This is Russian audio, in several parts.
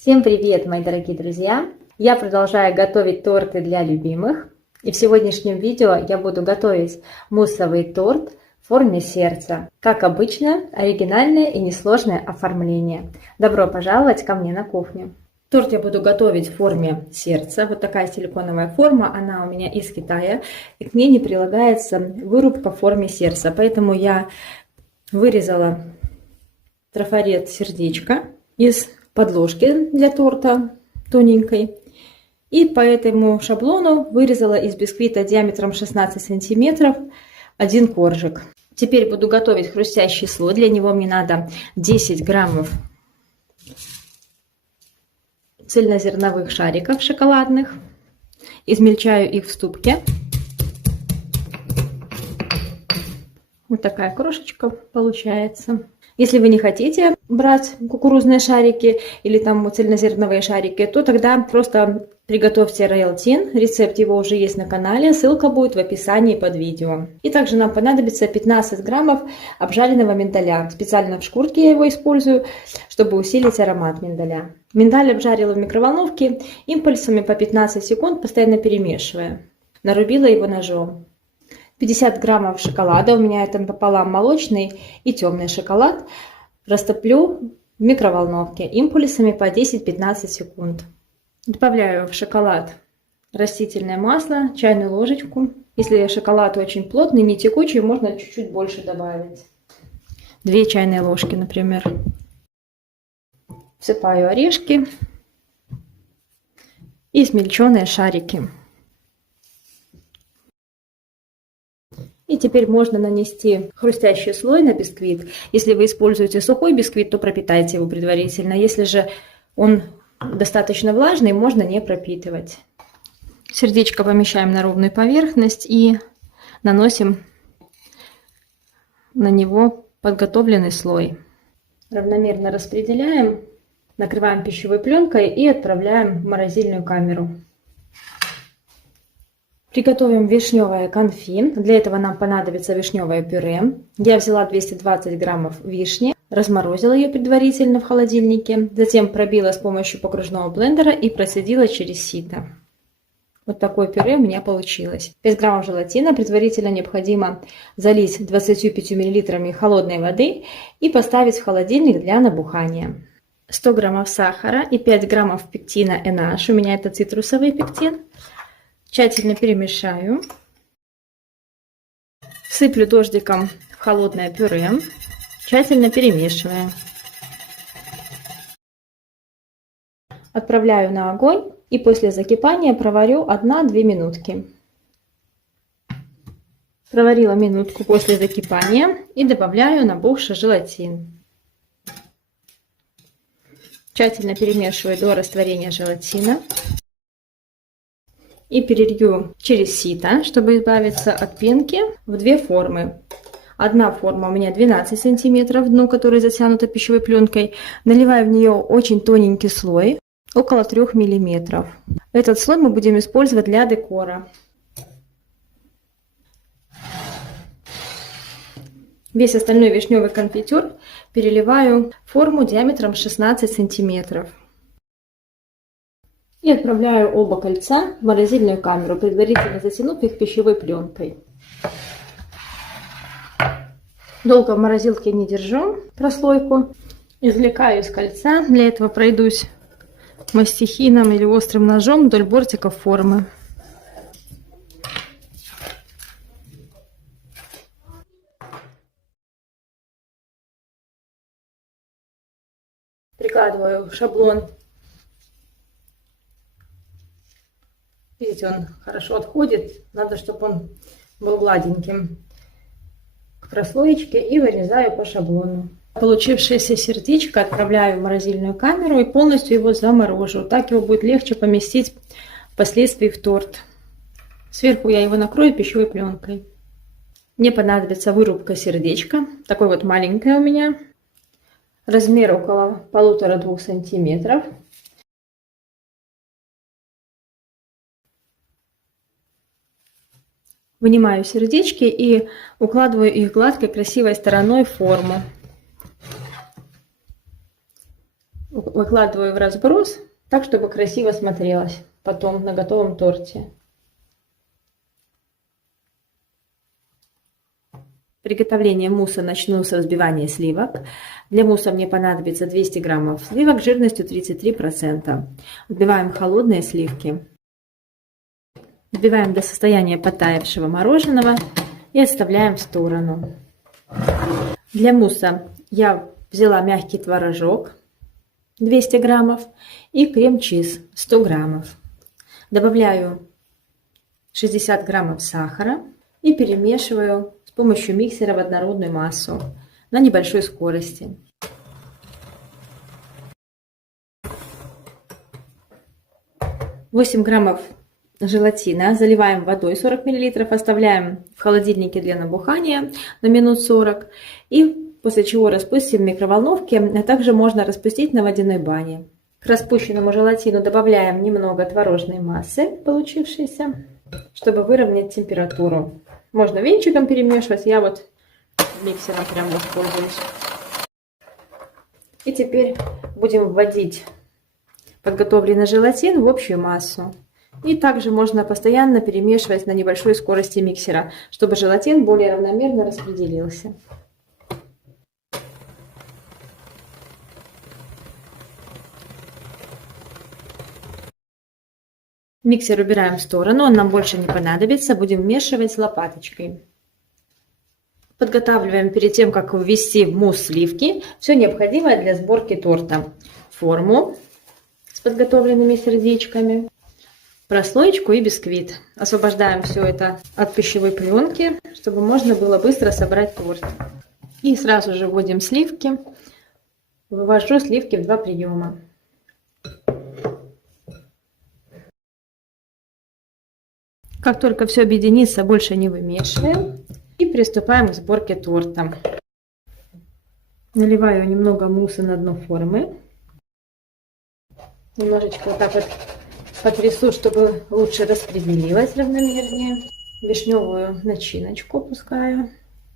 Всем привет, мои дорогие друзья! Я продолжаю готовить торты для любимых. И в сегодняшнем видео я буду готовить муссовый торт в форме сердца. Как обычно, оригинальное и несложное оформление. Добро пожаловать ко мне на кухню. Торт я буду готовить в форме сердца. Вот такая силиконовая форма, она у меня из Китая. И к ней не прилагается вырубка в форме сердца. Поэтому я вырезала трафарет сердечко из подложки для торта тоненькой. И по этому шаблону вырезала из бисквита диаметром 16 сантиметров один коржик. Теперь буду готовить хрустящий слой. Для него мне надо 10 граммов цельнозерновых шариков шоколадных. Измельчаю их в ступке. Вот такая крошечка получается. Если вы не хотите брать кукурузные шарики или там цельнозерновые шарики, то тогда просто приготовьте Royal Tin. Рецепт его уже есть на канале, ссылка будет в описании под видео. И также нам понадобится 15 граммов обжаренного миндаля. Специально в шкурке я его использую, чтобы усилить аромат миндаля. Миндаль обжарила в микроволновке импульсами по 15 секунд, постоянно перемешивая. Нарубила его ножом. 50 граммов шоколада, у меня это пополам молочный и темный шоколад, растоплю в микроволновке импульсами по 10-15 секунд. Добавляю в шоколад растительное масло, чайную ложечку. Если шоколад очень плотный, не текучий, можно чуть-чуть больше добавить. 2 чайные ложки, например. Всыпаю орешки и измельченные шарики. И теперь можно нанести хрустящий слой на бисквит. Если вы используете сухой бисквит, то пропитайте его предварительно. Если же он достаточно влажный, можно не пропитывать. Сердечко помещаем на ровную поверхность и наносим на него подготовленный слой. Равномерно распределяем, накрываем пищевой пленкой и отправляем в морозильную камеру. Приготовим вишневое конфи. Для этого нам понадобится вишневое пюре. Я взяла 220 граммов вишни, разморозила ее предварительно в холодильнике, затем пробила с помощью погружного блендера и процедила через сито. Вот такое пюре у меня получилось. 5 граммов желатина предварительно необходимо залить 25 мл холодной воды и поставить в холодильник для набухания. 100 граммов сахара и 5 граммов пектина NH. У меня это цитрусовый пектин. Тщательно перемешаю. Сыплю дождиком в холодное пюре. Тщательно перемешиваю. Отправляю на огонь и после закипания проварю 1-2 минутки. Проварила минутку после закипания и добавляю набухший желатин. Тщательно перемешиваю до растворения желатина. И перелью через сито, чтобы избавиться от пенки, в 2 формы. Одна форма у меня 12 сантиметров, дно которой затянуто пищевой пленкой. Наливаю в нее очень тоненький слой, около 3 миллиметров. Этот слой мы будем использовать для декора. Весь остальной вишневый конфитюр переливаю в форму диаметром 16 сантиметров. И отправляю оба кольца в морозильную камеру, предварительно затянув их пищевой пленкой. Долго в морозилке не держу прослойку. Извлекаю из кольца. Для этого пройдусь мастихином или острым ножом вдоль бортиков формы. Прикладываю шаблон. Видите, он хорошо отходит. Надо, чтобы он был гладеньким к прослоечке. И вырезаю по шаблону. Получившееся сердечко отправляю в морозильную камеру и полностью его заморожу. Так его будет легче поместить впоследствии в торт. Сверху я его накрою пищевой пленкой. Мне понадобится вырубка сердечка. Такой вот маленькая у меня. Размер около 1,5-2 сантиметров. Вынимаю сердечки и укладываю их гладкой, красивой стороной в форму. выкладываю в разброс, так, чтобы красиво смотрелось потом на готовом торте. Приготовление мусса начну с разбивания сливок. Для мусса мне понадобится 200 граммов сливок жирностью 33%. Взбиваем холодные сливки. Взбиваем до состояния подтаявшего мороженого и отставляем в сторону. Для мусса я взяла мягкий творожок 200 граммов и крем-чиз 100 граммов. Добавляю 60 граммов сахара и перемешиваю с помощью миксера в однородную массу на небольшой скорости. «8 граммов желатина заливаем водой 40 мл, оставляем в холодильнике для набухания на минут 40 и после чего распустим в микроволновке, а также можно распустить на водяной бане. К распущенному желатину добавляем немного творожной массы, получившейся, чтобы выровнять температуру. Можно венчиком перемешивать, я вот миксером прям воспользуюсь. И теперь будем вводить подготовленный желатин в общую массу. И также можно постоянно перемешивать на небольшой скорости миксера, чтобы желатин более равномерно распределился. Миксер убираем в сторону, он нам больше не понадобится, будем вмешивать лопаточкой. Подготавливаем перед тем, как ввести в мусс сливки, все необходимое для сборки торта. Форму с подготовленными сердечками, прослоечку и бисквит. Освобождаем все это от пищевой пленки, чтобы можно было быстро собрать торт. И сразу же вводим сливки. Вывожу сливки в 2 приема. Как только все объединится, больше не вымешиваем. И приступаем к сборке торта. Наливаю немного мусса на дно формы. Немножечко вот так вот потрясу, чтобы лучше распределилось равномернее. Вишневую начиночку опускаю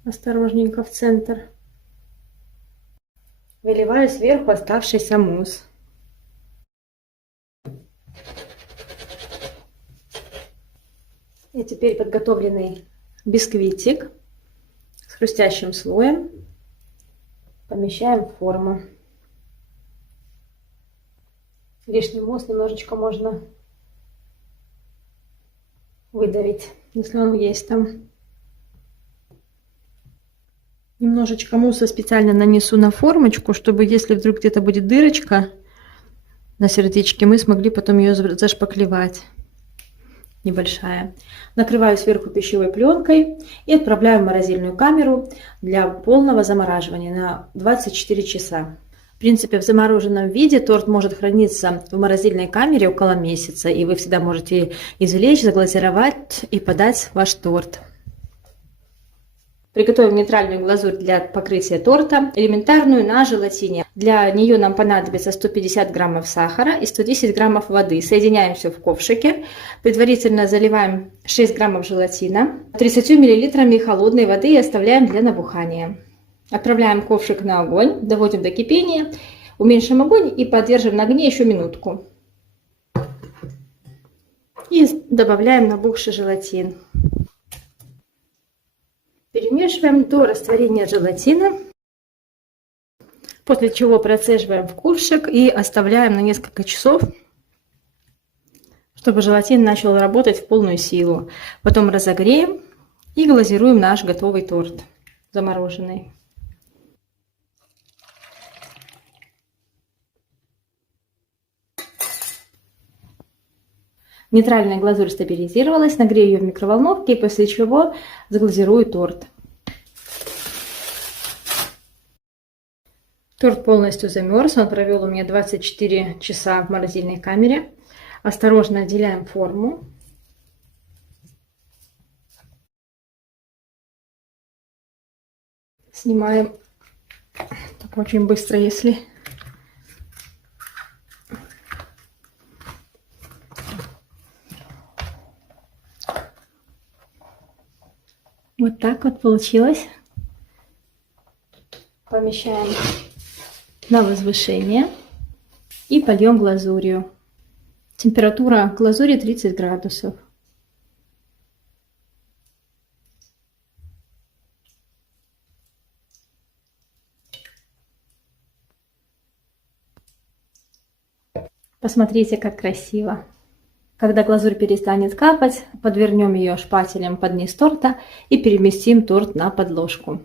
осторожненько в центр. Выливаю сверху оставшийся мусс. И теперь подготовленный бисквитик с хрустящим слоем помещаем в форму. Лишний мусс немножечко можно выдавить, если он есть там. Немножечко мусса специально нанесу на формочку, чтобы если вдруг где-то будет дырочка на сердечке, мы смогли потом ее зашпаклевать. Небольшая. Накрываю сверху пищевой пленкой и отправляю в морозильную камеру для полного замораживания на 24 часа. В принципе, в замороженном виде торт может храниться в морозильной камере около месяца, и вы всегда можете извлечь, заглазировать и подать ваш торт. Приготовим нейтральную глазурь для покрытия торта, элементарную на желатине. Для нее нам понадобится 150 граммов сахара и 110 граммов воды. Соединяем все в ковшике. Предварительно заливаем 6 граммов желатина 30 миллилитрами холодной воды и оставляем для набухания. Отправляем ковшик на огонь, доводим до кипения, уменьшим огонь и поддержим на огне еще минутку. И добавляем набухший желатин. Перемешиваем до растворения желатина, после чего процеживаем в ковшик и оставляем на несколько часов, чтобы желатин начал работать в полную силу. Потом разогреем и глазируем наш готовый торт замороженный. Нейтральная глазурь стабилизировалась, нагрею ее в микроволновке, после чего заглазирую торт. Торт полностью замерз, он провел у меня 24 часа в морозильной камере. Осторожно отделяем форму. Снимаем так очень быстро, если... Вот так вот получилось. Помещаем на возвышение. и польем глазурью. Температура глазури 30 градусов. Посмотрите, как красиво. Когда глазурь перестанет капать, подвернем ее шпателем под низ торта и переместим торт на подложку.